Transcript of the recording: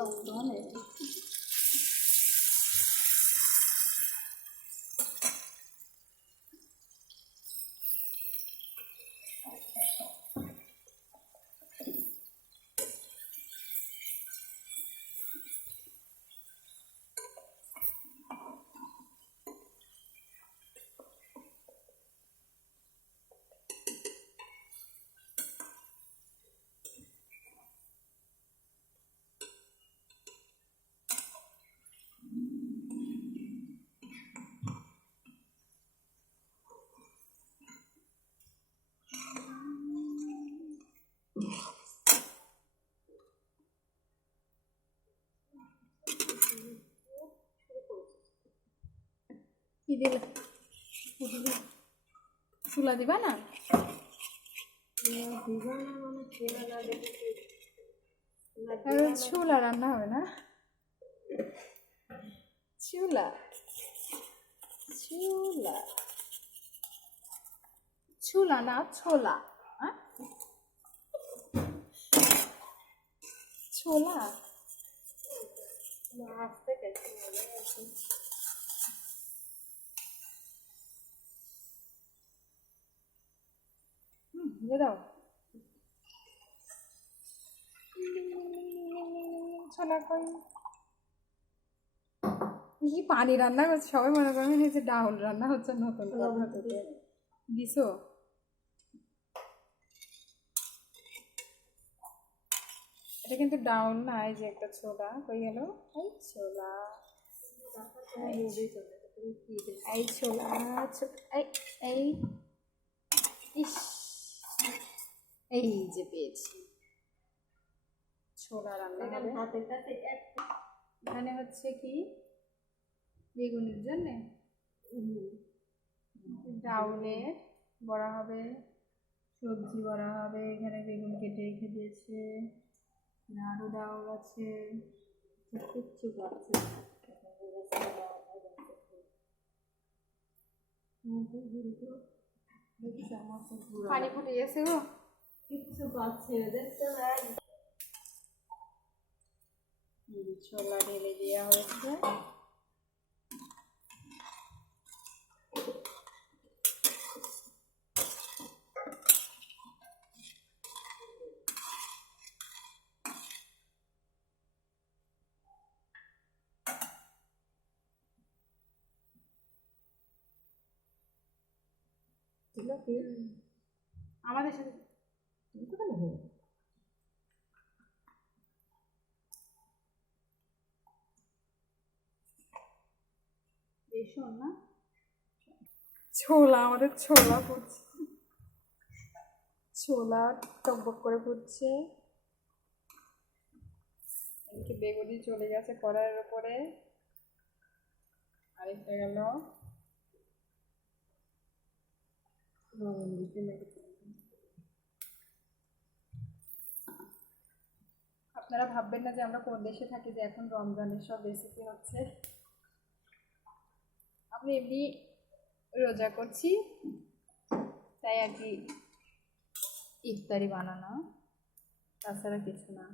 শক্ত অনেক। কি দিলে চুলা দিবা না? চুলা রান্না হবে না? চুলা চুলা চুলা না ছোলা। হ্যাঁ, ছোলা আসতে দাও। ছোলা কই কি পানি রান্না করছে? সবাই মনে করেন যে ডাউল রান্না হচ্ছে নতুন পদ্ধতিতে। দিছো? এটা কিন্তু ডাউল না, এই যে একটা ছোলা কই গেল? এই ছোলা এই ছোলা এই এই ইস, এই যে পেয়েছি ছোলা রান্না হবে। এখানে হচ্ছে কি বেগুনের জন্য ডাউলের বড়া হবে, সবজি বড়া হবে। এখানে বেগুন কেটে রেখে দিয়েছে, আরও ডাউল আছে, কিচ্ছু আছে। পানি ফুটে গেছে গো, কিচ্ছু পাচ্ছে দেখতে পাই। ছোলা ঢেলে দেওয়া হয়েছে। আমাদের সাথে বেসন না ছোলা, আমাদের ছোলা ফুটছে, ছোলা টকবক করে ফুটছে। এদিকে বেগুনি চলে গেছে কড়াইয়ের উপরে, আরেকটা গেল। আপনারা ভাববেন না যে আমরা কোন দেশে থাকি যে এখন রমজানের সব রেসিপি হচ্ছে। আমি এমনি রোজা করছি তাই আর কি ইফতারি বানানো, তাছাড়া কিছু না।